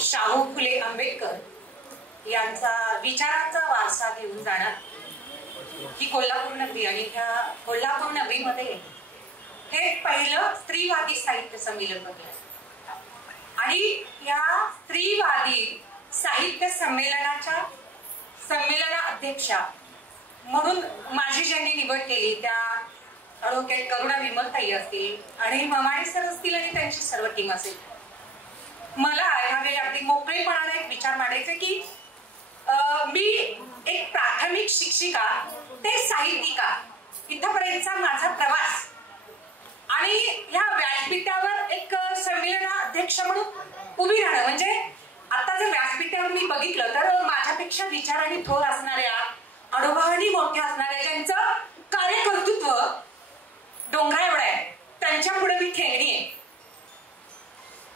शाहू फुले आंबेडकर यांचा विचारांचा वारसा घेऊन जाणार ही कोल्हापूर नगरी आणि ह्या कोल्हापूर नगरीमध्ये हे पहिलं स्त्रीवादी साहित्य संमेलन होतं आणि या स्त्रीवादी साहित्य संमेलनाच्या अध्यक्षा म्हणून माझी ज्यांनी निवड केली त्या ॲडव्होकेट करुणा विमलताई असतील आणि ममाणी सर असतील आणि त्यांची सर्व टीम असेल. मला ह्यावेळी अगदी मोकळेपणाने एक विचार मांडायचे की मी एक प्राथमिक शिक्षिका ते साहित्यिका इथपर्यंतचा माझा प्रवास आणि ह्या व्यासपीठावर एक संमेलनाध्यक्ष म्हणून उभी राहणं म्हणजे आता जर व्यासपीठावर मी बघितलं तर माझ्यापेक्षा विचारांनी थोर असणाऱ्या अनुभवानी मोठ्या असणाऱ्या ज्यांचं कार्यकर्तृत्व डोंगरा एवढं आहे त्यांच्या पुढे मी ठेंगणी आहे.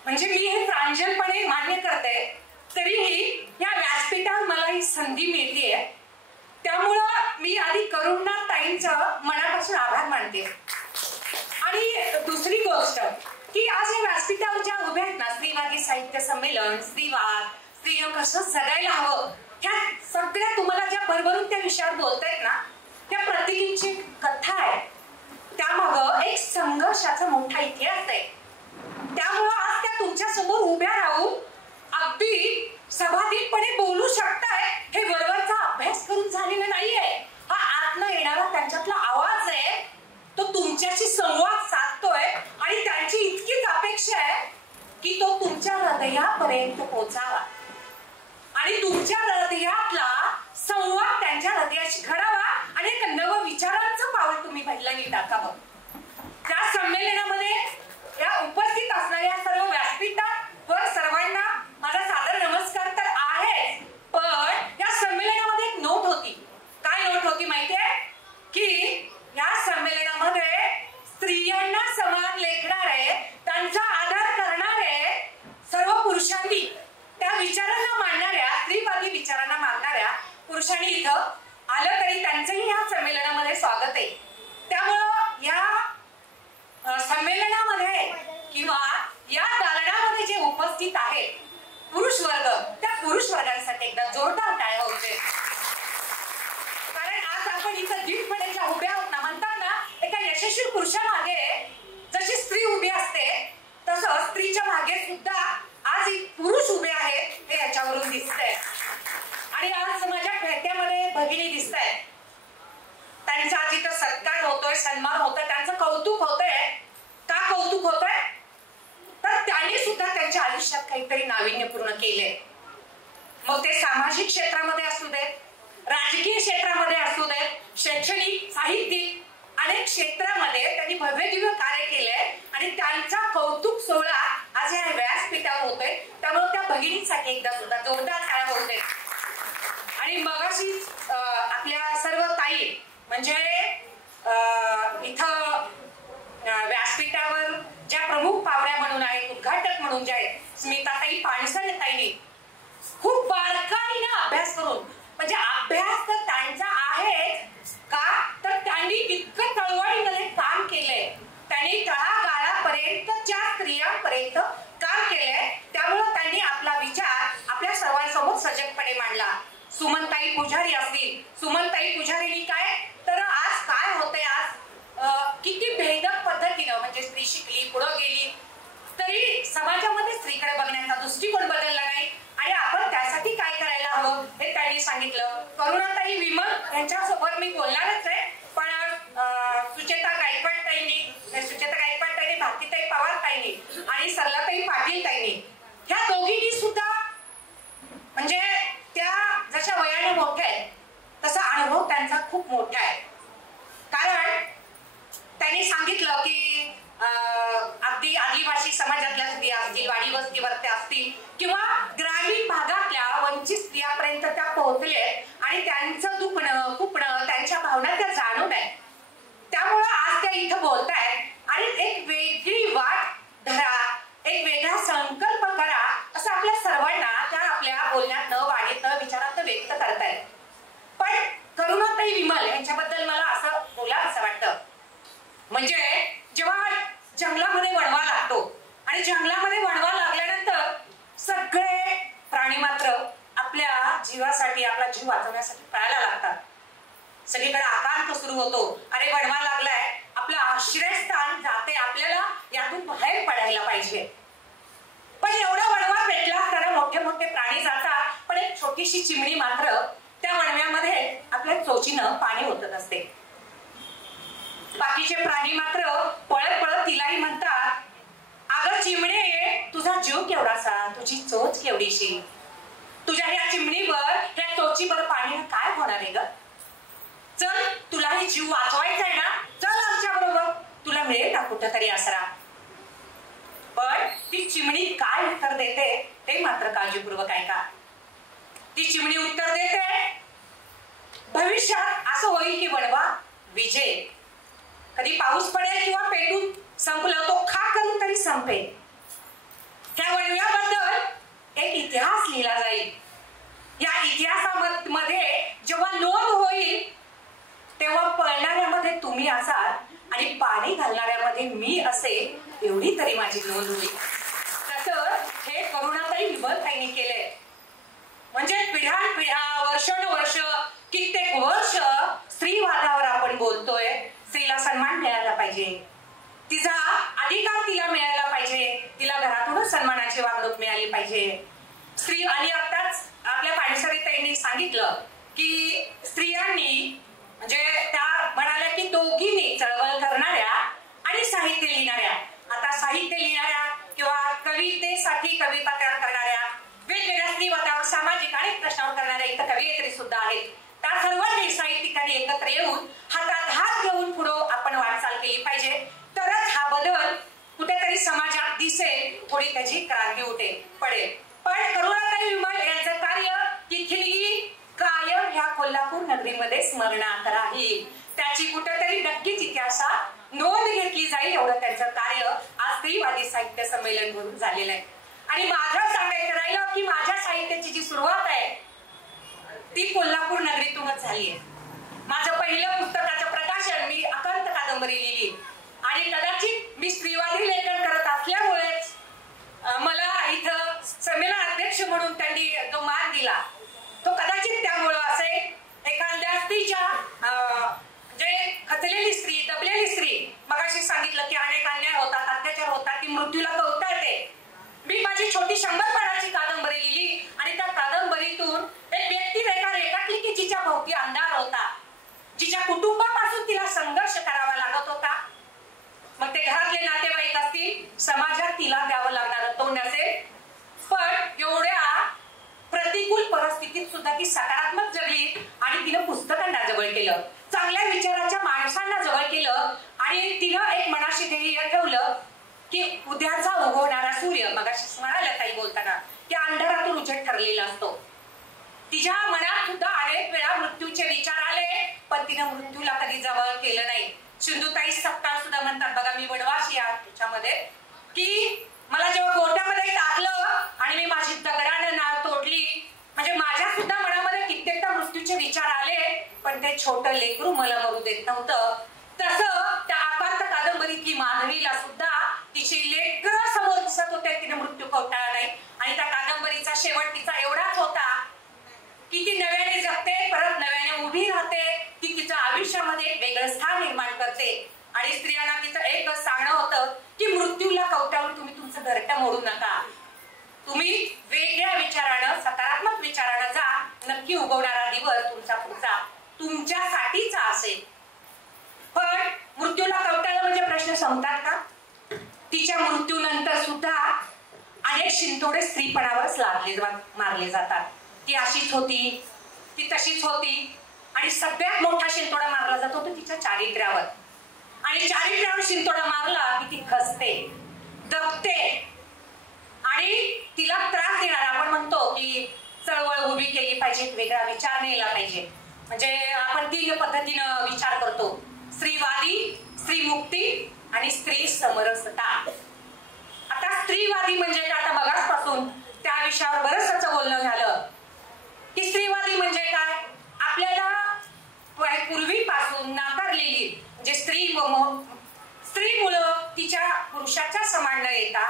म्हणजे मी हे प्रांजलपणे मान्य करते तरीही या व्यासपीठावर मला ही संधी मिळतेय त्यामुळं मी आधी करुणा ताईंचं मनापासून आभार मानते. आणि दुसरी गोष्ट की आज या व्यासपीठावर ज्या उभ्या आहेत ना स्त्रीवादी साहित्य संमेलन स्त्रीवाद स्त्रीनं कसं जगायला हवं ह्या सगळ्या तुम्हाला ज्या भरभरून त्या विषयावर बोलतायत ना त्या प्रत्येकीची कथा आहे त्यामागं एक संघर्षाचा मोठा इतिहास आहे. त्यामुळं आज त्या तुमच्या समोर उभ्या राहून अगदी सभाधीपणे बोलू शकताय हे वरवरचा अभ्यास करून झालेला नाहीये. हा आतनं येणारा त्यांच्यातला आवाज आहे तो तुमच्याशी संवाद साधतोय आणि त्यांची इतकीच अपेक्षा आहे की तो तुमच्या हृदयापर्यंत पोहोचावा आणि तुमच्या हृदयातला संवाद त्यांच्या हृदयाशी घडावा आणि एक नवं विचारांचं पाऊल तुम्ही पहिल्यांदा टाकावं. त्या संमेलनामध्ये या उपस्थित असणाऱ्या सर्व व्यासपीठावर सर्वांना माझा सादर नमस्कार तर आहे. पण या संमेलनामध्ये एक नोट होती. काय नोट होती माहितीये की या संमेलनामध्ये स्त्रियांना समान लेखणारे त्यांचा आदर करणारे सर्व पुरुषांनी त्या विचारांना मांडणाऱ्या स्त्रीवादी विचारांना मांडणाऱ्या पुरुषांनी इथं आलं तरी त्यांचंही या संमेलनामध्ये स्वागत आहे. त्यामुळं या संमेलनामध्ये किंवा या दालनामध्ये जे उपस्थित आहेत पुरुष वर्ग त्या पुरुष वर्गांसाठी एकदा जोरदार टाळ्या होते. कारण आज आपण इथं दीडपणे ज्या उभ्या आहोत ना म्हणतात ना एका यशस्वी पुरुषामागे जशी स्त्री उभी असते तसं स्त्रीच्या मागे सुद्धा आज एक पुरुष उभे आहेत हे याच्यावरून दिसतंय. आणि आज माझ्या भेट्यामध्ये भगिनी दिसत आहेत त्यांचा आज इथं सत्कार होतोय सन्मान होतोय त्यांचं कौतुक होतंय. का कौतुक होतंय तर त्यांनी सुद्धा त्यांच्या आयुष्यात काहीतरी नाविन्यपूर्ण केले. मग ते सामाजिक क्षेत्रामध्ये असू देत राजकीय क्षेत्रामध्ये असू देत शैक्षणिक साहित्यिक अनेक क्षेत्रामध्ये त्यांनी भव्य दिव्य कार्य केले आणि त्यांचा कौतुक सोहळा आज या व्यासपीठावर होतोय. त्यामुळे त्या भगिनींसाठी एकदा सुद्धा जोरदार टाळ्या होते. आणि मगाशी आपल्या सर्व ताई म्हणजे इथं व्यासपीठावर ज्या प्रमुख पाहुण्या म्हणून आहेत उद्घाटक म्हणून ज्या आहेत स्मिताताई पानसरे ताईंनी खूप बारकाईनं अभ्यास करून म्हणजे अभ्यास तर त्यांचा आहे का तर त्यांनी इतकं चळवळीमध्ये काम केलंय त्यांनी तळागाळापर्यंतच्या स्त्रियांपर्यंत काम केलंय. त्यामुळं त्यांनी आपला विचार आपल्या सर्वांसमोर सजगपणे मांडला. सुमनताई पुजारी असतील सुमनताई पुजारीनी काय तर आज काय होतंय आज किती भेदक पद्धतीनं म्हणजे स्त्री शिकली पुढं गेली तरी समाजामध्ये स्त्रीकडे बघण्याचा दृष्टिकोन बदलला नाही आणि आपण त्यासाठी काय करायला हवं हे त्यांनी सांगितलं. करुणाताई विमल यांच्यासोबत मी बोलणारच आहे पण सुचेता गायकवाड ताईंनी भारतीताई पवार ताईंनी आणि सरलाताई पाटील ताईंनी ह्या दोघींनी सुद्धा म्हणजे त्या जशा वयाने मोठ्या आहेत तसा अनुभव त्यांचा खूप मोठा आहे. कारण त्यांनी सांगितलं की अगदी आदिवासी समाजातल्या स्त्रिया असतील वाडी वस्तीवरच्या असतील किंवा ग्रामीण भागातल्या वंचित स्त्रियापर्यंत त्या पोहोचले आणि त्यांचं दुखणं खुपणं त्यांच्या भावना त्या जाणून आहेत. त्यामुळं आज त्या इथं बोलतायत आणि एक वेगळी वाट धरा एक वेगळा संकल्प करा असं आपल्या सर्वांना त्या आपल्या बोलण्यात न वाणीत न विचारात व्यक्त करतायत. पण करुणाताई विमल यांच्याबद्दल मला असं बोला असं वाटतं म्हणजे जेव्हा जंगलामध्ये वणवा लागतो आणि जंगलामध्ये वणवा लागल्यानंतर सगळे जीव वाचवण्यासाठी पळायला लागतात. सगळीकडे आकांत सुरू होतो. अरे वणवा लागलाय, आपलं आश्रयस्थान जाते, आपल्याला यातून बाहेर पडायला पाहिजे. पण एवढा वणवा पेटला असताना मोठे मोठे प्राणी जातात, पण एक छोटीशी चिमणी मात्र त्या वणव्यामध्ये आपल्या चोचीनं पाणी ओतत असते. बाकीचे प्राणी मात्र पळत पळत तिलाही म्हणतात, अगं चिमणे, तुझा जीव केवढासा, तुझी चोच केवढीशी, तुझ्या ह्या चिमणीवर, ह्या चोचीवर पाणी काय होणार आहे ग? चल, तुलाही जीव वाचवायचा आहे ना, चल आमच्या बरोबर, तुला मिळेल ना कुठंतरी आसरा. पण ती चिमणी काय उत्तर देते ते मात्र काळजीपूर्वक ऐका. ती चिमणी उत्तर देते, भविष्यात असं होईल की वणवा विजेल, कधी पाऊस पडेल किंवा पेटून संपलं, तो खाक करून तरी संपेल. त्या वणव्याबद्दल एक इतिहास लिहिला जाईल. या इतिहासामध्ये जेव्हा नोंद होईल तेव्हा पळणाऱ्यामध्ये तुम्ही असाल आणि पाणी घालणाऱ्यामध्ये मी असे, एवढी तरी माझी नोंद होईल. तसं हे करुणाताई हिबलताईंनी केलंय. म्हणजे पिढ्यानपिढ्या, वर्षानुवर्ष, कित्येक वर्ष स्त्रीवादावर आपण बोलतोय. स्त्रीला सन्मान मिळाला पाहिजे, तिचा अधिकार तिला मिळायला पाहिजे, तिला घरातूनच सन्मानाची वागणूक मिळाली पाहिजे. स्त्री, आणि आताच आपल्या पाणीसरीताईंनी सांगितलं की स्त्रियांनी, म्हणजे त्या म्हणाल्या की दोघींनी, चळवळ करणाऱ्या आणि साहित्य लिहिणाऱ्या, आता साहित्य लिहिणाऱ्या किंवा कवितेसाठी कविता तयार करणाऱ्या, वेगवेगळ्या स्त्रीवादावर, सामाजिक अनेक प्रश्नावर करणाऱ्या इथं कवयित्री सुद्धा आहेत. त्या सर्वांनी साहित्यिकांनी एकत्र येऊन हातात हात घेऊन पुढं आपण वाटचाल केली पाहिजे. तरच हा बदल कुठेतरी समाजात दिसेल, थोडी त्याची क्रांती पडेल. पण करुणाताई विमल यांचं कार्य तिथली कायम ह्या कोल्हापूर नगरीमध्ये स्मरणात राहील. त्याची कुठेतरी नक्कीच इतिहासात नोंद घेतली जाईल, एवढं त्यांचं कार्य आज स्त्रीवादी साहित्य संमेलन म्हणून झालेलं आहे. आणि माझं सांगायचं राहिलं की माझ्या साहित्याची जी सुरुवात आहे ती कोल्हापूर नगरीतूनच झाली आहे. माझं पहिलं पुस्तकाचं प्रकाशन, मी अकंत कादंबरी लिहिली, आणि कदाचित मी स्त्रीवादी लेखन करत असल्यामुळेच मला इथं संमेलन अध्यक्ष म्हणून त्यांनी जो मान दिला तो कदाचित त्यामुळं असेल. एखाद्या स्त्रीच्या जे खचलेली स्त्री, दबलेली स्त्री, मगाशी सांगितलं की अनेक अन्याय होतात, अत्याचार होतात, ती मृत्यूला कवता येते. मी माझी छोटी 100 पानाची कादंबरी लिहिली आणि त्या कादंबरीतून एक व्यक्ती रेखाटली की जिच्या भोवती अंधार होता, जिच्या कुटुंबापासून तिला संघर्ष करावा लागत होता. मग ते घरातले नातेवाईक असतील, समाजात तिला द्यावं लागणारं तोंड असेल. पण एवढ्या प्रतिकूल परिस्थितीत सुद्धा ती सकारात्मक जगली आणि तिनं पुस्तकांना जवळ केलं, चांगल्या विचाराच्या माणसांना जवळ केलं, आणि तिनं एक मनाशी ध्येय ठेवलं की उद्याचा उगवणारा सूर्य, मगाशी म्हणाल्या ताई बोलताना, की अंधारातून उजेड ठरलेला असतो. तिच्या मनात सुद्धा अनेक वेळा मृत्यूचे विचार आले, पण तिनं मृत्यूला कधी जवळ केलं नाही. सिंधुताई सप्ताह सुद्धा म्हणतात बघा, मी वनवासी आहे त्याच्यामध्ये, की मला जेव्हा गोट्यामध्ये टाकलं आणि मी माझी दगडानं नाळ तोडली, म्हणजे माझ्या सुद्धा मनामध्ये कित्येकदा मृत्यूचे विचार आले, पण ते छोटं लेकरू मला मरू देत नव्हतं. तसं त्या अपार्थ कादंबरीतली माधवीला सुद्धा तिची लेकरं समोर दिसत होते, तिने मृत्यू कवटाळला नाही. आणि त्या कादंबरीचा शेवट तिचा एवढाच होता की ती नव्याने जगते, परत नव्याने उभी राहते, ती तिच्या आयुष्यामध्ये एक वेगळं स्थान निर्माण करते. आणि स्त्रियांना तिचं एकच सांगणं होतं की मृत्यूला कवटाळून तुम्ही तुमचं घरटं मोडू नका, तुम्ही वेगळ्या विचारानं, सकारात्मक विचारानं जा, नक्की उगवणारा दिवस तुमचा पुढचा तुमच्यासाठीचा असेल. पण मृत्यूला कवटाळलं म्हणजे प्रश्न संपतात का? तिच्या मृत्यूनंतर सुद्धा अनेक शिंतोडे स्त्रीपणावरच मारले जातात. ती अशीच होती, ती तशीच होती, आणि सगळ्यात मोठा शिंतोडा मारला जातो तो तिच्या चारित्र्यावर. आणि चारित्र्यावर शिंतोडा मारला की ती खसते, दबते, आणि तिला त्रास देणार. आपण म्हणतो की चळवळ उभी केली पाहिजे, वेगळा विचार नेला पाहिजे. म्हणजे आपण 3 पद्धतीनं विचार करतो: स्त्रीवादी, स्त्रीमुक्ती आणि स्त्री समरसता. आता स्त्रीवादी म्हणजे काय? आता मगाचपासून त्या विषयावर बरंच बोलणं झालं की स्त्रीवादी म्हणजे काय. आपल्याला पूर्वीपासून नाकारलेली, म्हणजे स्त्री मुलं तिच्या पुरुषाच्या समान न येता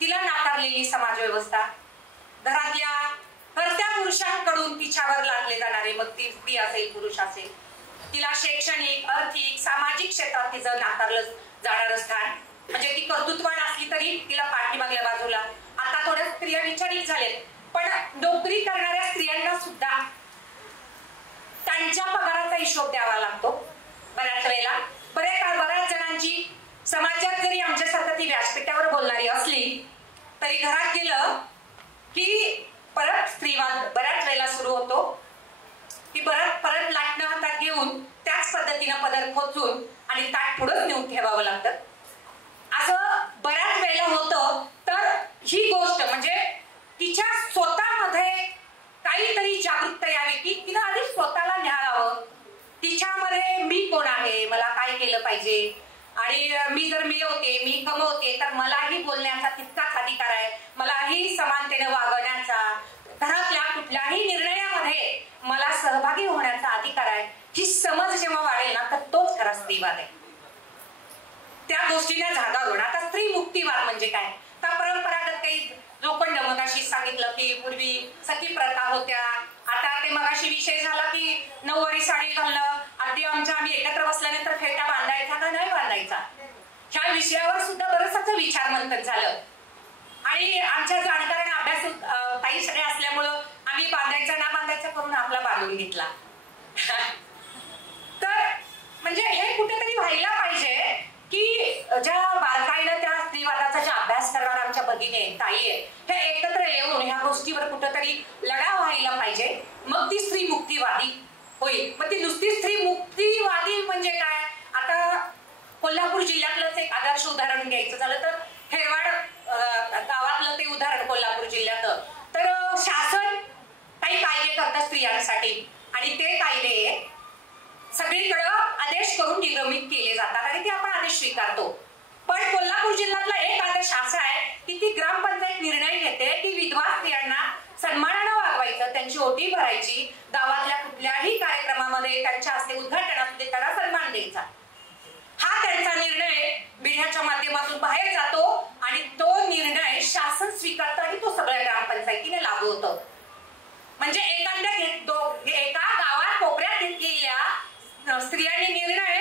तिला नाकारलेली समाज व्यवस्था, घरातल्या करत्या पुरुषांकडून तिच्यावर लादले जाणारे, मग ती स्त्री असेल पुरुष असेल, तिला शैक्षणिक, आर्थिक, सामाजिक क्षेत्रात तिचं नाकारलं जाणारं स्थान, म्हणजे ती कर्तृत्वान असली तरी तिला पाठीमागल्या बाजूला. आता थोड्या स्त्रिया विचारित झालेत, पण नोकरी करणाऱ्या स्त्रियांना सुद्धा त्यांच्या पगाराचा हिशोब द्यावा लागतो बऱ्याच वेळेला. बऱ्याच जणांची समाजात जरी आमच्यासारखं ती व्यासपीठावर बोलणारी असली तरी घरात गेलं की परत स्त्रीवाद बऱ्याच वेळेला सुरू होतो की परत लाटणं हातात घेऊन त्याच पद्धतीनं पदर खोचून आणि ताट पुढंच नेऊन ठेवावं लागतं. असं बऱ्याच वेळेला होतं. तर ही गोष्ट म्हणजे तिच्या स्वतःमध्ये काहीतरी जागरूकता यावी की तिनं आधी स्वतःला न्याहाळावं. तिच्यामध्ये मी कोण आहे, मला काय केलं पाहिजे, आणि मी जर मिळवते, मी कमवते तर मलाही बोलण्याचा तितकाच अधिकार आहे, मलाही समानतेने वागण्याचा, घरातल्या कुठल्याही निर्णयामध्ये मला सहभागी होण्याचा अधिकार आहे. ही समज जेव्हा वाढेल ना तर तोच खरा स्त्रीवाद आहे. त्या गोष्टीला जागा होणार. आता स्त्री मुक्तीवाद म्हणजे काय, तर परंपरागत काही लोखंड मगाशी सांगितलं की पूर्वी सती प्रथा होत्या. आता ते मगाशी विषय झाला की नऊवारी साडी घालणं, अगदी आम्ही एकत्र बसल्यानंतर फेटा बांधायचा का नाही बांधायचा, ह्या विषयावर सुद्धा बरंच विचार मंथन झालं. आणि आमच्या जाणकारांना अभ्यास काही सगळे असल्यामुळं आम्ही बांधायचा ना बांधायचा करून आपला बांधून घेतला. तर म्हणजे हे कुठेतरी व्हायला पाहिजे की ज्या बारकाईनं त्या स्त्रीवादाचा ज्या अभ्यास करणार आमच्या भगिनी ताई आहे, हे एकत्र येऊन ह्या गोष्टीवर कुठेतरी लढा व्हायला पाहिजे. मग ती स्त्री मुक्तीवादी होईल. मग ती नुसती स्त्री मुक्तीवादी म्हणजे काय, आता कोल्हापूर जिल्ह्यातलंच एक आदर्श उदाहरण घ्यायचं झालं तर हेरवाड गावातलं ते उदाहरण कोल्हापूर जिल्ह्यात. तर शासन काही कायदे करतं स्त्रियांसाठी आणि ते कायदे सगळीकडे आदेश करून निर्गमित केले जातात आणि ते आपण आदेश स्वीकारतो. पण कोल्हापूर जिल्ह्यातला एक आदेश असा आहे की ती ग्रामपंचायत निर्णय घेते की विधवा स्त्रियांना सन्मानानं वागवायचं, त्यांची ओटी भरायची, गावातल्या कुठल्याही कार्यक्रमामध्ये त्यांच्या हस्ते उद्घाटनामध्ये त्यांना सन्मान द्यायचा. हा त्यांचा निर्णय मीडियाच्या माध्यमातून बाहेर जातो आणि तो निर्णय शासन स्वीकारतं आणि तो सगळ्या ग्रामपंचायतीने लागू होतो. म्हणजे एका गावात कोपऱ्यात घेतलेल्या स्त्रियांनी निर्णय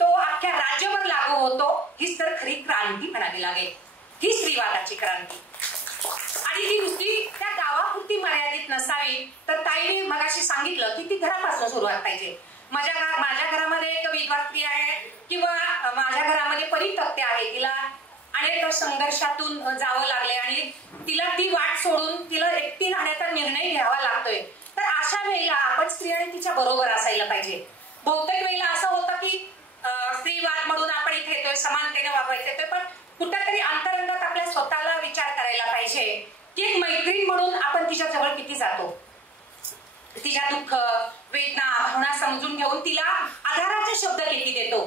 तो अख्ख्या राज्यभर लागू होतो. हीच तर खरी क्रांती म्हणावी लागेल, ही स्त्रीवादाची क्रांती. आणि ती नुसती त्या गावापुरती मर्यादित नसावी, तर ताईने मगाशी सांगितलं की ती घरापासून सुरुवात पाहिजे. माझ्या घरामध्ये एक विधवा स्त्री आहे किंवा माझ्या घरामध्ये परित्यक्ते आहे, तिला अनेक संघर्षातून जावं लागले आणि तिला ती वाट सोडून तिला एकटी राहण्याचा निर्णय घ्यावा लागतोय. तर अशा वेळेला आपण स्त्रियांनी तिच्या बरोबर असायला पाहिजे. बहुतेक वेळेला असं होतं की स्त्रीवाद म्हणून आपण इथे येतोय, समानतेने वागवायचं येतोय, पण कुठेतरी अंतरंगात आपल्या स्वतःला विचार करायला पाहिजे की एक मैत्रीण म्हणून आपण तिच्या जवळ किती जातो, तिच्या दुःख, वेदना, भावना समजून घेऊन तिला आधाराचे शब्द किती देतो,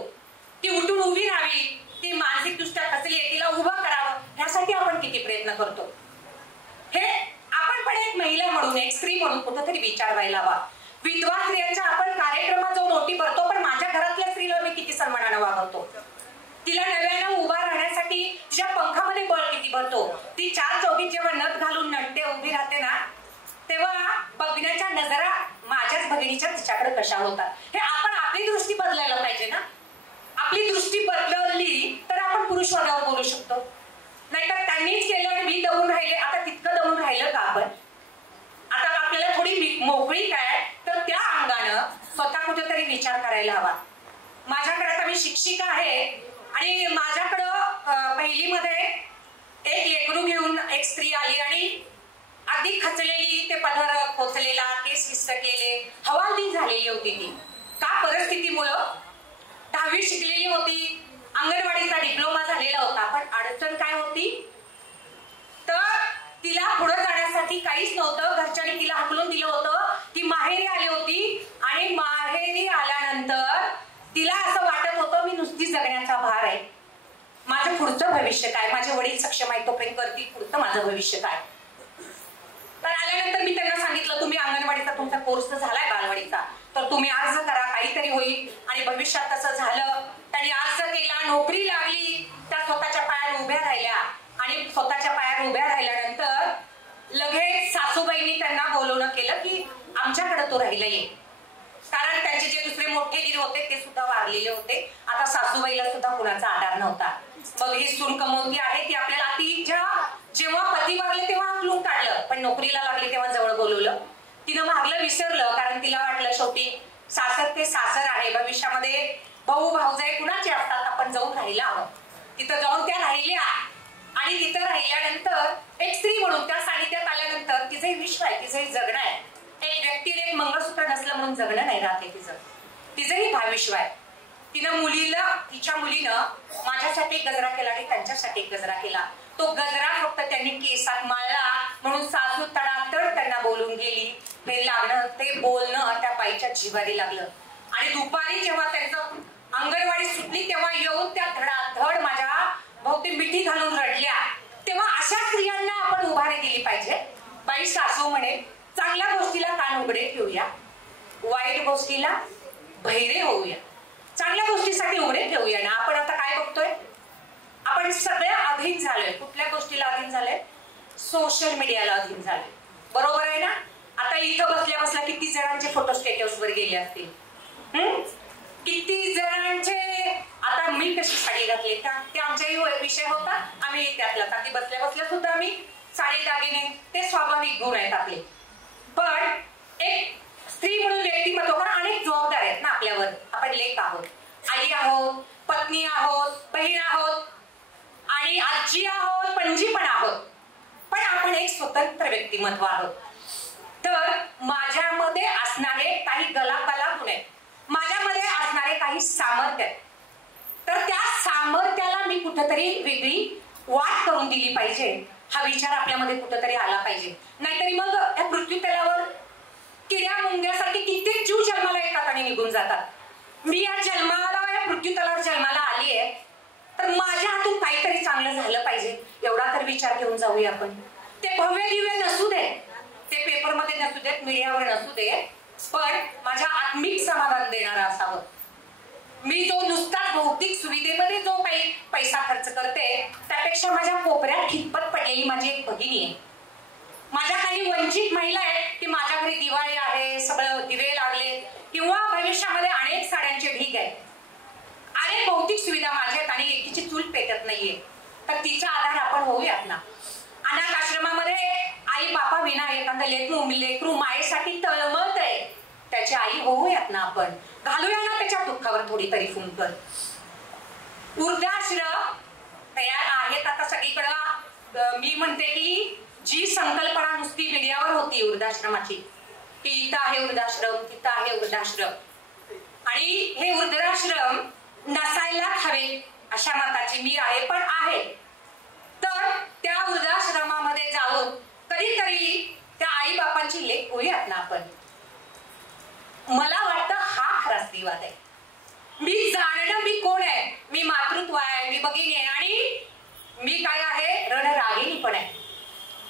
ती उठून उभी राहावी, ती मानसिक दृष्ट्या खचली आहे तिला उभं करावं, ह्यासाठी आपण किती प्रयत्न करतो. हे आपण पण एक महिला म्हणून, एक स्त्री म्हणून कुठेतरी विचार व्हायला हवा. विधवा स्त्रियांच्या आपण कार्यक्रमात जाऊन ओटी भरतो, पण माझ्या घरातल्या स्त्रीला मी किती सन्मानानं वागवतो, तिला नव्यानं उभा राहण्यासाठी तिच्या पंखामध्ये बळ किती भरतो. ती चार चौकीत जेव्हा नथ घालून नटते उभी राहते ना, तेव्हा बघण्याच्या नजरा माझ्याच भगिनीच्या तिच्याकडे कशा होतात. हे आपण आपली दृष्टी बदलायला पाहिजे ना. आपली दृष्टी बदलली तर आपण पुरुषवादावर बोलू शकतो. नाहीतर त्यांनीच केलं आणि मी दमून राहिले, आता तितकं दमून राहिलं का आपण. आता आपल्याला थोडी मोकळी काय तर त्या अंगानं स्वतः कुठेतरी विचार करायला हवा. माझ्याकडे आता मी शिक्षिका आहे आणि माझ्याकडं पहिलीमध्ये एक लेकरू घेऊन एक स्त्री आली आणि अगदी खचलेली, ते पदर खोचलेला, केस विसरलेले, हवालदिल झालेली होती ती. का परिस्थितीमुळं 10वी शिकलेली होती, अंगणवाडीचा डिप्लोमा झालेला होता, पण अडचण काय होती तर तिला पुढे जाण्यासाठी काहीच नव्हतं. घरच्यांनी तिला हाकलून दिलं होतं. ती माहेरी आली होती आणि माहेरी आल्यानंतर तिला असं वाटत होतं मी नुसती जगण्याचा भार आहे, माझं पुढचं भविष्य काय, माझे वडील सक्षम आहेत तोपर्यंत करतील, पुढचं माझं भविष्य काय. तर आल्यानंतर मी त्यांना सांगितलं तुम्ही अंगणवाडीचा तुमचा कोर्स झालाय बालवाडीचा, तर तुम्ही अर्ज करा, काहीतरी होईल. आणि भविष्यात तसं झालं. त्यांनी अर्ज केला, नोकरी लागली, त्या स्वतःच्या पायावर उभ्या राहिल्या आणि स्वतःच्या पायावर उभ्या राहिल्यानंतर लगेच सासूबाईंनी त्यांना बोलवलं पूर्ण केलं की आमच्याकडे तो राहिला येईल. कारण त्यांचे जे दुसरे मोठेगिरी होते ते सुद्धा वारलेले होते. आता सासूबाईला सुद्धा कुणाचा आधार नव्हता. मग ही सून कमवती आहे ती आपल्याला जेव्हा पती वारले तेव्हा हाकलून काढलं, पण नोकरीला लागली तेव्हा जवळ बोलवलं. तिनं मागलं विसरलं, कारण तिला वाटलं शेवटी सासर ते सासर आहे, भविष्यामध्ये भाऊ भाऊजाई कुणाचे असतात, आपण जाऊन राहायला हवं. तिथं जाऊन त्या राहिल्या आणि तिथं राहिल्यानंतर एक स्त्री म्हणून त्या सानिध्यात आल्यानंतर तिचंही विश्व आहे, तिचंही जगणं आहे. एक व्यक्तीने एक मंगळसूत्र नसलं म्हणून जगणं नाही राहते तिचंही भाविश्व आहे. तिच्या मुलीनं माझ्यासाठी गजरा केला आणि त्यांच्यासाठी एक गजरा केला. तो गजरा फक्त त्यांनी केसात माळला म्हणून सासू तडातड त्यांना बोलून गेली. ते लागणं, ते बोलणं त्या बाईच्या जिवारी लागलं. आणि दुपारी जेव्हा त्यांचं अंगणवाडी सुटली तेव्हा येऊन त्या धडाधड माझ्या भोवती मिठी घालून रडल्या. तेव्हा अशा स्त्रियांना आपण उभारी दिली पाहिजे. बाई सासू म्हणे, चांगल्या गोष्टीला कान उघडे ठेवूया, वाईट गोष्टीला बहिरे होऊया. चांगल्या गोष्टीसाठी उघडे ठेवूया ना. आपण आता काय बघतोय, आपण सगळ्या अधीन झालोय. कुठल्या गोष्टीला अधीन झालोय? सोशल मीडियाला अधीन झालोय. बरोबर आहे ना. आता इथं बसल्या बसल्या किती जणांचे फोटो स्टेटस वर गेले असतील, किती जणांचे. आता मी कशी साडी घातली का ते आमचाही विषय होता, आम्ही त्यातला अगदी बसल्या बसल्या सुद्धा आम्ही साडी दागिने, ते स्वाभाविक गुण आहेत आपले. पण एक स्त्री म्हणून व्यक्तिमत्व, कारण अनेक जबाबदाऱ्या आहेत ना आपल्यावर. आपण लेक आहोत, आई आहोत, पत्नी आहोत, बहीण आहोत आणि आजी आहोत, पणजी पण आहोत. पण आपण एक स्वतंत्र व्यक्तिमत्व आहोत. तर माझ्यामध्ये असणारे काही गलाकला गुण आहेत, माझ्यामध्ये असणारे काही सामर्थ्य आहेत. तर त्या सामर्थ्याला मी कुठेतरी वेगळी वाट करून दिली पाहिजे, हा विचार आपल्यामध्ये कुठेतरी आला पाहिजे. नाहीतरी मग या पृथ्वी तलावर किड्या मुंग्यासाठी कित्येक जीव जन्माला येतात आणि निघून जातात. मी या पृथ्वी तलावर जन्माला आली आहे, तर माझ्या हातून काहीतरी चांगलं झालं पाहिजे, एवढा तर विचार घेऊन जाऊया आपण. ते भव्य दिव्य नसू दे, ते पेपरमध्ये नसू देत, मीडियावर नसू दे, पण माझ्या आत्मिक समाधान देणारा असावं. मी जो नुसताच भौतिक सुविधेमध्ये जो काही पैसा खर्च करते, त्यापेक्षा माझ्या कोपऱ्यात खितपत पडलेली माझी एक भगिनी आहे, माझ्या काही वंचित महिला आहेत की माझ्या घरी दिवाळी आहे, सगळं दिवे लागले, किंवा भविष्यामध्ये अनेक साड्यांचे ढीग आहेत, अनेक भौतिक सुविधा माझ्या आहेत आणि एकीची चूल पेटत नाहीये. तर तिचा आधार आपण होऊयात ना. अनाथ आश्रमामध्ये आई बापा विना एखादं लेकरू मायेसाठी तळमळत आहे, त्याची आई होऊयात ना आपण. घालूया ना त्याच्या दुःखावर थोडी तरी फुंकर. वृद्धाश्रम तयार आहेत आता सगळीकडं. मी म्हणते की जी संकल्पना नुसती मीडियावर होती वृद्धाश्रमाची, की इथं आहे वृद्धाश्रम, तिथं आहे वृद्धाश्रम, आणि हे वृद्धाश्रम नसायलाच हवे अशा मताची मी आहे, पण आहे. तर त्या वृद्धाश्रमामध्ये जाऊन कधीतरी त्या आई बापांची लेक होऊयात ना आपण. मला वाटतं हा खरा स्त्रीवाद आहे. मी जाणणं मी कोण आहे, मी मातृत्व आहे, मी भगिनी आहे, आणि मी काय आहे, रणरागिणी पण आहे.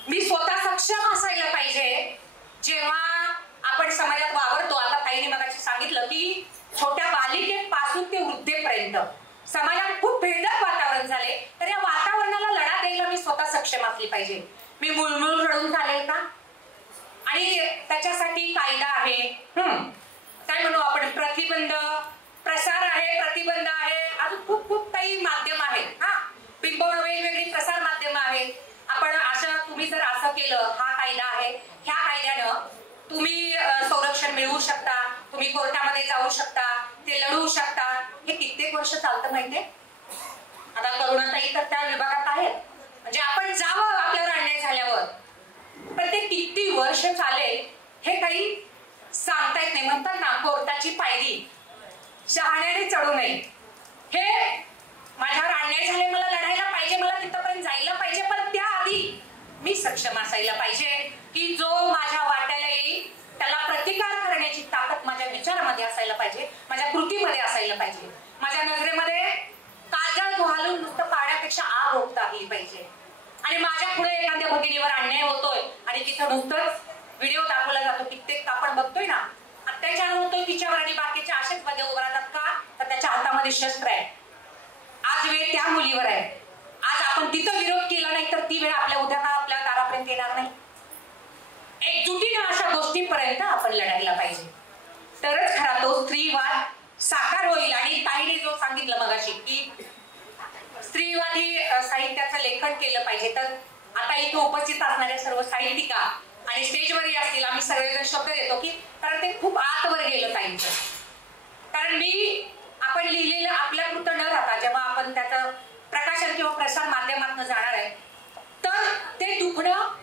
मी स्वतः सक्षम असायला पाहिजे. जेव्हा आपण समाजात वावरतो, आता ताईने मगाशी सांगितलं की छोट्या बालिकेपासून ते वृद्धेपर्यंत समाजात खूप भेदक वातावरण झाले, तर या वातावरणाला लढा द्यायला मी स्वतः सक्षम असली पाहिजे. मी मुळमुळ रडून चालेल का? आणि त्याच्यासाठी कायदा आहे, काय म्हणू आपण, प्रतिबंध, प्रसार आहे, प्रतिबंध आहे, अजून खूप खूप काही माध्यम आहेत. बिंबवणं, वेगवेगळी प्रसार माध्यम आहेत. आपण असं, तुम्ही जर असं केलं, हा कायदा आहे, ह्या कायद्यानं तुम्ही संरक्षण मिळवू शकता, तुम्ही कोर्टामध्ये जाऊ शकता, ते लढवू शकता. हे कित्येक वर्ष चालतं माहितीये. आता करुणाताई तर त्या विभागात आहेत, म्हणजे आपण जावं आपल्यावर अन्याय झाल्यावर, पण ते किती वर्ष चालेल हे काही सांगता येत नाही. म्हणतात ना, कोर्टाची पायरी शहाण्याने चढू नये. हे माझ्यावर अन्याय झाले, मला लढायला पाहिजे, मला तिथपर्यंत जायला पाहिजे, पण त्याआधी मी सक्षम असायला पाहिजे की जो माझ्या वाट्याला येईल त्याला प्रतिकार करण्याची ताकद माझ्या विचारामध्ये असायला पाहिजे, माझ्या कृतीमध्ये असायला पाहिजे. माझ्या नजरेमध्ये काजळ घालून नुसतं पाण्यापेक्षा आग ओकता आली पाहिजे. आणि माझ्या पुढे एखाद्या भगिनीवर अन्याय होतोय आणि तिथं नुसतंच व्हिडिओ दाखवला जातो, कित्येक आपण बघतोय ना, अत्याचार होतोय तिच्यावर, आणि बाकीचे असेच मध्ये उभं राहतात का, तर त्याच्या हातामध्ये शस्त्र आहे. आज वेळ त्या मुलीवर आहे. आज आपण तिथं विरोध केला नाही तर ती वेळ आपल्या उद्या आपल्या दारापर्यंत येणार नाही. एकजुटीनं अशा गोष्टी सांगितलं मगाशी की स्त्रीवादी साहित्याचं लेखन केलं पाहिजे, तर आता इथे उपस्थित असणाऱ्या सर्व साहित्यिका आणि स्टेजवरही असतील आम्ही सगळेजण शब्द देतो की कारण ते खूप आतवर गेलं पाहिजे. कारण आपण लिहिलेलं आपल्या कृतं न राहता जेव्हा आपण त्याचं प्रकाशन किंवा प्रसार माध्यमातून जाणार आहे तर ते दुखणं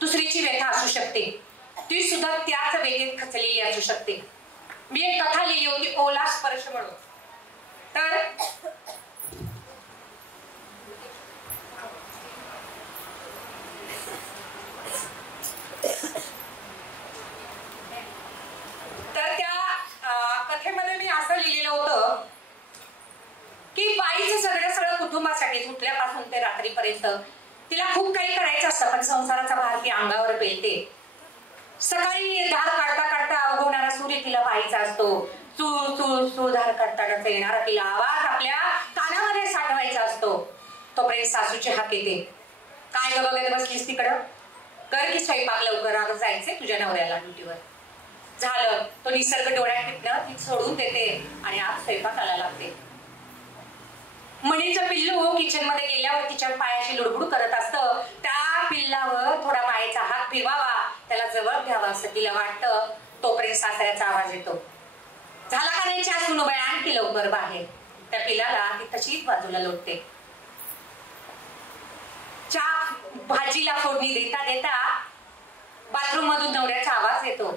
दुसरीची व्यथा असू शकते, ती सुद्धा त्याच वेगेत खचलेली असू शकते. मी एक कथा लिहिली होती ओला स्पर्श म्हणून. तर त्या कथेमध्ये मी असं लिहिलेलं होतं की बाईचं सगळं कुटुंबासाठी उठल्यापासून ते रात्रीपर्यंत तिला खूप काही करायचं असतं, पण संसाराचा भार ती अंगावर पेलते. सकाळी धार काढता काढता उगवणारा सूर्य तिला पाहायचा असतो, चूळ चूळ चूळ धार काढताना येणारा तिला आवाज आपल्या कानामध्ये साठवायचा असतो. तोपर्यंत सासूची हाक येते, काय ग बघत बसलीस तिकडं, कर की स्वयंपाक लवकर, अगं जायचंय तुझ्या नवऱ्याला ड्युटीवर. झालं, तो निसर्ग डोळ्यात टिपणं ती सोडून देते आणि आज स्वयंपाकाला लागते. मणीचं पिल्लू किचन मध्ये गेल्यावर तिच्या पायाशी लुडबुड करत असतं. त्या पिल्लावर थोडा मायेचा हात फिरवावा, त्याला जवळ घ्यावा असं तिला वाटतं. तोपर्यंत सासऱ्याचा आवाज येतो, झाला का नाही चहा सुनूबाई, आणखी लवकर बाहेर. त्या पिल्लाला ती तशीच बाजूला लोटते. चहा भाजीला फोडणी देता देता बाथरूम मधून नवऱ्याचा आवाज येतो,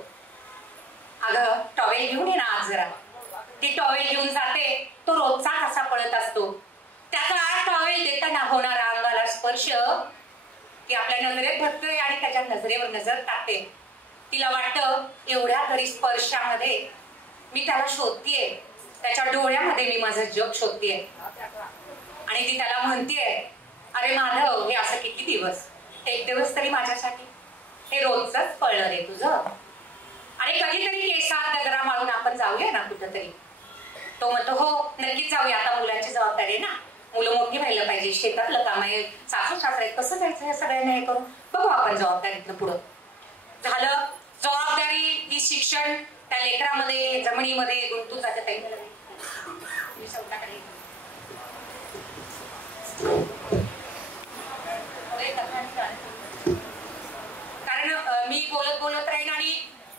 अगं टॉवेल घेऊन ये ना आज जरा. ती टॉवेल घेऊन जाते. तो रोजचा कसा पळत असतो. त्याचा टॉवेल देताना होणारा अंगाला स्पर्श की आपल्या नजरेत भरतोय आणि त्याच्या नजरेवर नजर टाकते. तिला वाटतं एवढ्या तरी स्पर्शामध्ये मी त्याला शोधतीये, त्याच्या डोळ्यामध्ये मी माझं जग शोधतीये. आणि ती त्याला म्हणतीये, अरे माधव, हे असं किती दिवस, एक दिवस तरी माझ्यासाठी, हे रोजच पळलं रे तुझं. आणि कधीतरी केसात दगरा मारून आपण जाऊया ना कुठंतरी. तो म्हणतो, हो नक्कीच जाऊया, आता मुलांची जबाबदारी आहे ना, मुलं मोठी व्हायला पाहिजे, शेतातलं काम आहे, सासू सासरे कसं जायचं हे सगळ्यांना हे करून बघू आपण जबाबदारीतलं पुढं. झालं, जबाबदारी ती शिक्षण त्या लेकरामध्ये जमिनीमध्ये गुंतून जाते. कारण मी बोलत राहीन आणि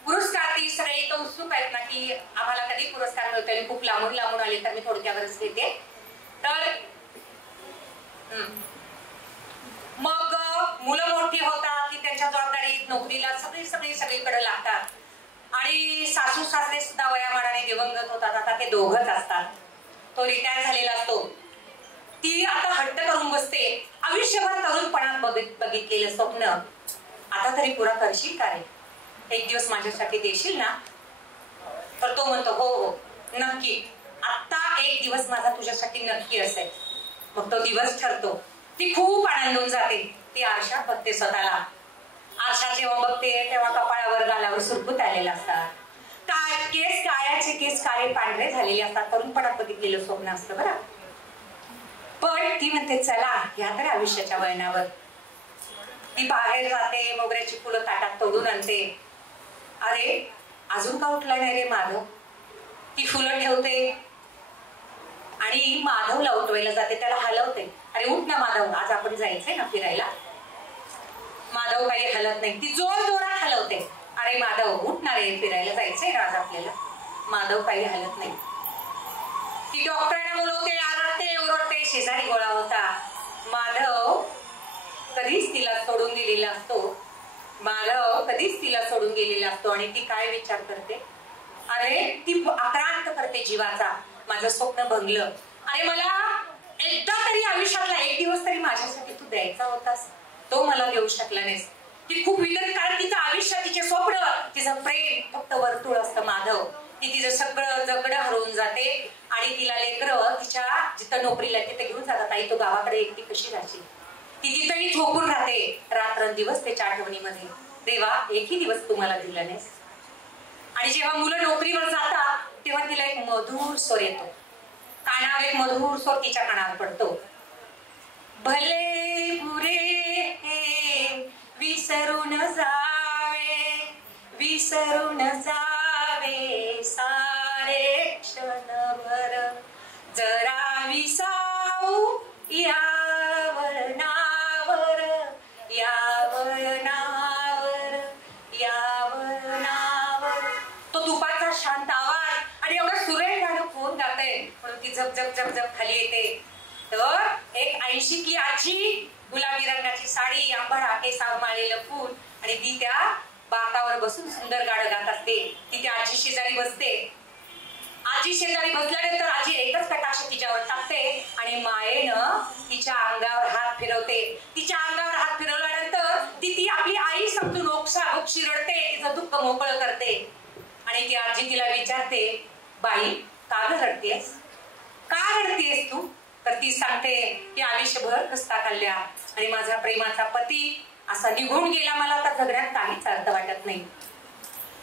पुरस्कार ती सगळे इथं उत्सुक आहेत ना की आम्हाला कधी पुरस्कार मिळतो आणि खूप लांबून आले तर मी थोडक्यावरच घेते. तर मग मुलं मोठी होतात की त्यांच्या जबाबदारीत नोकरीला सगळीकडे लागतात आणि सासू सासरे सुद्धा वयामानाने दिवंगत होतात. आता ते दोघच असतात. तो रिटायर झालेला असतो. ती आता हट्ट करून बसते, आयुष्यभर तरुणपणात बघितलेलं स्वप्न आता तरी पुरा करशील का रे, एक दिवस माझ्यासाठी देशील ना. तर तो म्हणतो, हो हो नक्की, आता एक दिवस माझा तुझ्यासाठी नक्की असेल. मग तो दिवस ठरतो. ती खूप आनंदून जाते. ती आरशात बघते स्वतःला. आरशात जेव्हा बघते तेव्हा कपाळावर गालावर सुरकुत आलेला असतात. काळ्याचे केस काळे पांढरे झालेले असतात. तरुणपणात बघितलेलं स्वप्न असतं बरं. पण ती म्हणते, चला या तर आयुष्याच्या वळणावर. ती बाहेर जाते, मोगऱ्याची फुलं ताटात तोडून आणते. अरे अजून का उठला नाही रे माधव. ती फुलं ठेवते आणि माधवला उठवायला जाते, त्याला हलवते. अरे उठ ना माधव, आज आपण जायचंय ना फिरायला. माधव काही हलत नाही. ती जोर जोरात हलवते. अरे माधव उठ ना रे, फिरायला जायचंय ना आज आपल्याला. माधव काही हलत नाही. ती डॉक्टरांना बोलवते, आरडते ओरडते. शेजारी गोळा होता. माधव कधीच तिला सोडून दिलेला असतो. माधव कधीच तिला सोडून गेलेला असतो. आणि ती काय विचार करते, अरे ती आक्रांत करते जीवाचा, माझं स्वप्न भंगलं. अरे मला एकदा तरी आयुष्यातला एक दिवस तरी माझ्यासाठी तू द्यायचा होतास, तो मला देऊ शकला नाहीस. ती खूप विनंती, कारण तिचं आयुष्य, तिचे स्वप्न, तिचं प्रेम फक्त वर्तुळ असतं माधव. ती तिचं सगळं जगणं हरवून जाते आणि तिला लेकरं तिच्या जिथं नोकरीला तिथे घेऊन जातात. आई तो गावाकडे एकटी कशी राहायची. ती तिथंही झोपून राहते रात्रंदिवस त्याच्या आठवणीमध्ये. देवा एकही दिवस तुम्हाला दिला नाहीस. आणि जेव्हा मुलं नोकरीवर जातात तेव्हा तिला एक मधुर स्वर येतो. कानावर एक मधुर स्वर तिच्या कानावर पडतो. भले बुरे हे विसरून जावे सारे क्षणभर, जरा नये म्हणून ती झप झप झप झप खाली येते. तर एक 80 की आजी, गुलाबी रंगाची साडी, आंबाडा केसावर माळलेलं फूल, आणि ती त्या बाकावर बसून सुंदर गाणं गात असते. ती त्या आजी शेजारी बसते. आजी शेजारी बसल्यानंतर आजी एकच कटाक्ष तिच्यावर टाकते आणि मायेनं तिच्या अंगावर हात फिरवते. तिच्या अंगावर हात फिरवल्यानंतर ती आपली आई समजून ओक्साबोक्षी रडते, तिचं दुःख मोकळं करते. आणि ती आजी तिला विचारते, बाई का रडतेस, का रडतेस तू? तर ती सांगते की आयुष्यभर कष्टा खाल्ल्या आणि माझा प्रेमाचा पती असा निघून गेला, मला आता जगण्यात काहीच अर्थ वाटत नाही.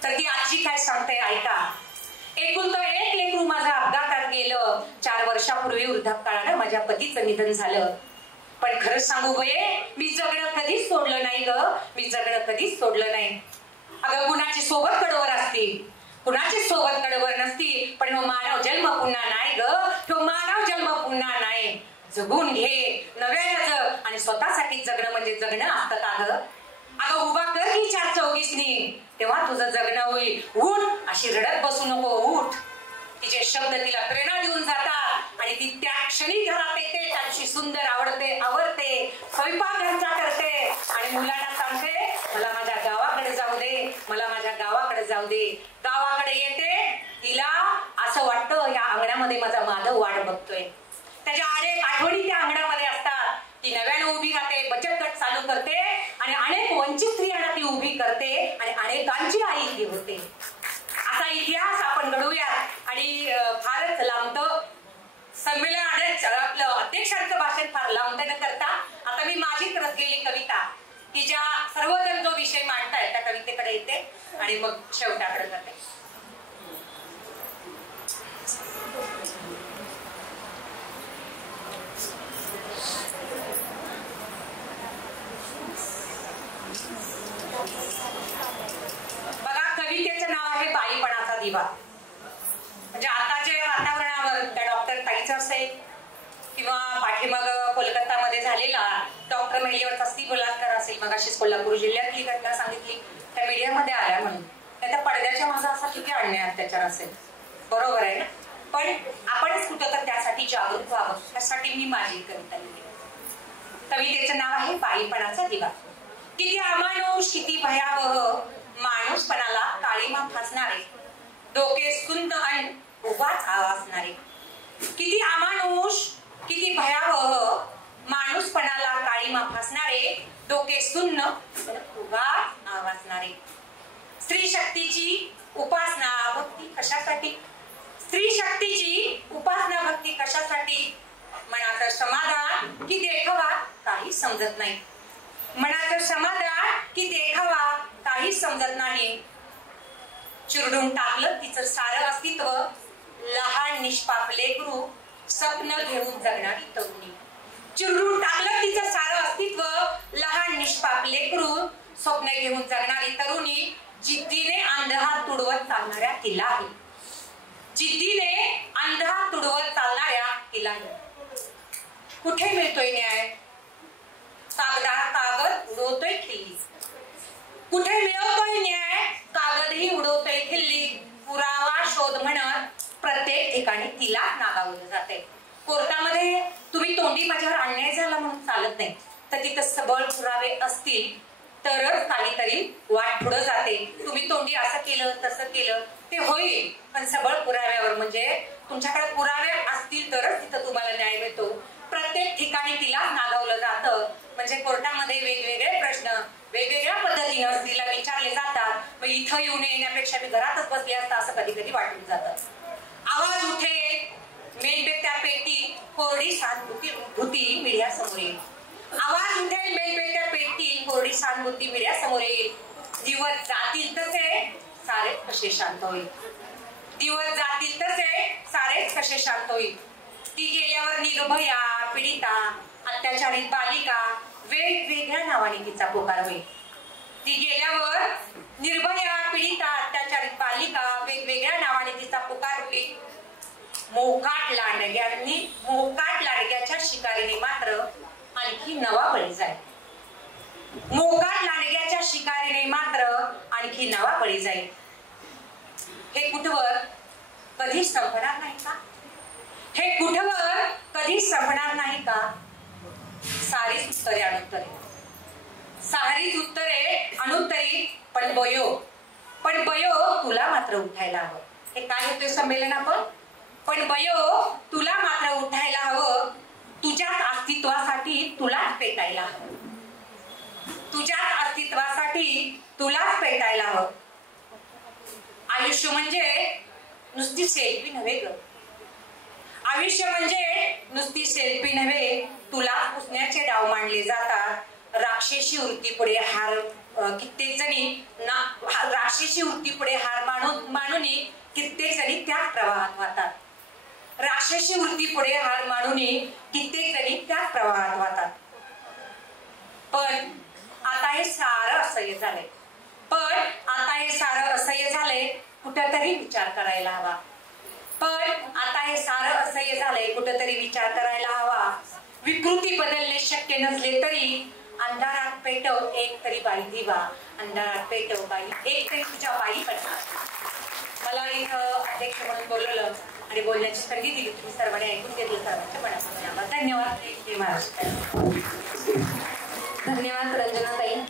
तर ती आजी काय सांगते ऐका. एकुलतं एक लेकरू माझं अपघातात गेलं. 4 वर्षापूर्वी वृद्धापकाळानं माझ्या पतीचं निधन झालं. पण खरंच सांगू गये, मी जगणं कधीच सोडलं नाही ग, मी जगणं कधीच सोडलं नाही. अगं कुणाची सोबत कडवर असती, कुणाची सोबत कडवर नसती, पण हो मानव जन्म पुन्हा नाही ग, तो मानव जन्म पुन्हा नाही. जगून घे, नव्यानं जग, आणि स्वतःसाठी जगणं म्हणजे जगणं असतं का ग? अगं उभा कर ही 4 चौघीसनी, तेव्हा तुझं जगणं होईल. उठ, अशी रडत बसू नको, उठ. तिचे शब्द तिला प्रेरणा देऊन जातात आणि ती त्या क्षणी घरात येते. त्याची सुंदर आवडते, स्वयंपाक घरचा करते आणि मुलांना सांगते, मला माझ्या गावाकडे जाऊ दे, मला माझ्या गावाकडे जाऊ दे. गावाकडे येते, तिला असं वाटतं या अंगणामध्ये माझा माधव वाट बघतोय. त्याच्या अनेक आठवणी त्या अंगणामध्ये असतात. ती नव्यानं उभी राहते, बचत गट चालू करते आणि अनेक वंचित स्त्रियांना ती उभी करते आणि अनेकांची आई ती होते. असा इतिहास आपण घडवूया. आणि फारच लांबतं संमेलन आणि आपलं अध्यक्षांचं भाषण फार लांबतं न करता आता मी माझी रचलेली कविता, की ज्या सर्वजण जो विषय मांडताय त्या कवितेकडे येते आणि मग शेवटाकडे जाते. बघा, कवितेचं नाव आहे बाईपणाचा दिवा. म्हणजे आताच्या वातावरणावर त्या डॉक्टर ताईचं असेल किंवा पाठीमाग कोलकातामध्ये झालेला डॉक्टर महिलेवरचा स्त्री बलात्कार असेल, मग अशीच कोल्हापूर जिल्ह्यातली घटना सांगितली त्या मीडियामध्ये आल्या म्हणून, त्या पडद्याच्या माझा असा किती अन्याय अत्याचार असेल, बरोबर आहे ना? पण आपणच कुठं तर त्यासाठी जागरूक व्हावं, त्यासाठी मी माझी कविता लिहिली. कवितेचं नाव आहे बाईपणाचा दिवा. किती अमानुष, किती भयावह, माणूसपणाला काळीमा फासणारे, डोके सुंद आणि उगाच आवाजणारे. किती अमानुष, किती भयावह, माणूसपणाला काळीमा फासणारे, डोके सुन्न उगाच आवाजणारे. स्त्री शक्तीची उपासना भक्ती कशासाठी, स्त्री शक्तीची उपासना भक्ती कशासाठी? मनाचं समाधान की देखावा काही समजत नाही, मनाचं समाधान की देखावा काही समजत नाही. चिरडून टाकलं तिचं सारं अस्तित्व, लहान निष्पाप लेकरू, स्वप्न घेऊन जगणारी तरुणी. चिरडून टाकलं तिचं सारं अस्तित्व, लहान निष्पाप लेकरू, स्वप्न घेऊन जगणारी तरुणी. जिद्दीने अंधहात तुडवत चालणाऱ्या तिलाही, जिद्दीने अंधहात तुडवत चालणाऱ्या तिलाही. कुठे मिळतोय न्याय? कागद उडवतोय खिल्ली. कुठे मिळवतोय न्याय? कागदही उडवतोय खिल्ली. पुरावा शोध म्हणत प्रत्येक ठिकाणी तिला नागावलं जाते. कोर्टामध्ये तुम्ही तोंडी माझ्यावर अन्याय झाला म्हणून चालत नाही, तर तिथं सबळ पुरावे असतील तरच काहीतरी वाट पुढे जाते. तुम्ही तोंडी असं केलं तसं केलं ते होईल, पण सबळ पुराव्यावर, म्हणजे तुमच्याकडे पुरावे असतील तरच तिथं तुम्हाला न्याय मिळतो. प्रत्येक ठिकाणी तिला नागावलं जातं. म्हणजे कोर्टामध्ये वेगवेगळे प्रश्न वेगवेगळ्या पद्धतीनं स्त्रीला विचारले जातात. मग इथं येऊन येण्यापेक्षा मी घरातच बसले असता असं कधी कधी वाटून जातं. आवाज उठेल मेणबत्त्या पेटी, कोरडी सहानुभूती मीडिया समोर येईल. आवाज उठेल मेणबत्त्या पेटी, कोरडी सहानुभूती मीडिया समोर येईल. दिवस जातील तसे सारे कसे शांत होईल, दिवस जातील तसे सारेच कसे शांत होईल. ती गेल्यावर निर्भया, पीडिता, अत्याचारित बालिका वेगवेगळ्या नावाने तिचा पुकार होईल. ती गेल्यावर निर्भया, पीडिता, अत्याचारित बालिका वेगवेगळ्या नावाने तिचा पुकार होईल. मोकाट लांडग्याच्या शिकारीने मात्र आणखी नवा बळी जाईल. मोकाट लांडग्याच्या शिकारीने मात्र आणखी नवा बळी जाईल. हे कुठवर कधी संपणार नाही का? हे कुठवर कधी संपणार नाही का? सारीच उत्तरे अनुत्तरे, सारीच उत्तरे अनुत्तरी, पण बयो तुला मात्र उठायला हवं. हे काय होते संमेलन आपण? पण बयो तुला मात्र उठायला हवं, तुझ्याच अस्तित्वासाठी तुलाच पेटायला हवं, तुझ्याच अस्तित्वासाठी तुलाच पेटायला हवं. आयुष्य म्हणजे नुसती सेल्फी नव्हे ग, आयुष्य म्हणजे नुसती सेल्फी नव्हे. तुला पुसण्याचे डाव मांडले जातात. राक्षसी वृत्ती पुढे हार कित्येक जणी राक्षसी वृत्ती पुढे हार मानून कित्येक जणी त्या प्रवाहात वाहतात. राक्षसी वृत्ती पुढे हार मानून कित्येक जणी त्या प्रवाहात वाहतात. पण आता हे सारं असह्य झालंय, पण आता हे सारं असह्य झालंय, कुठेतरी विचार करायला हवा. पण आता हे सारं असह्य झालंय, कुठेतरी विचार करायला हवा. विकृती बदलणे शक्य नसले तरी अंधारात पेटव एक तरी बाई दिवा, अंधारात पेटव बाई एक तरी तुझ्या बाई पडणार. मला इथं अध्यक्ष म्हणून बोलवलं आणि बोलण्याची संधी दिली. तुम्ही सर्वांनी ऐकून घेतलं. सर्वांच्या मनापासून धन्यवाद. जय महाराष्ट्र. धन्यवाद रंजनाताई.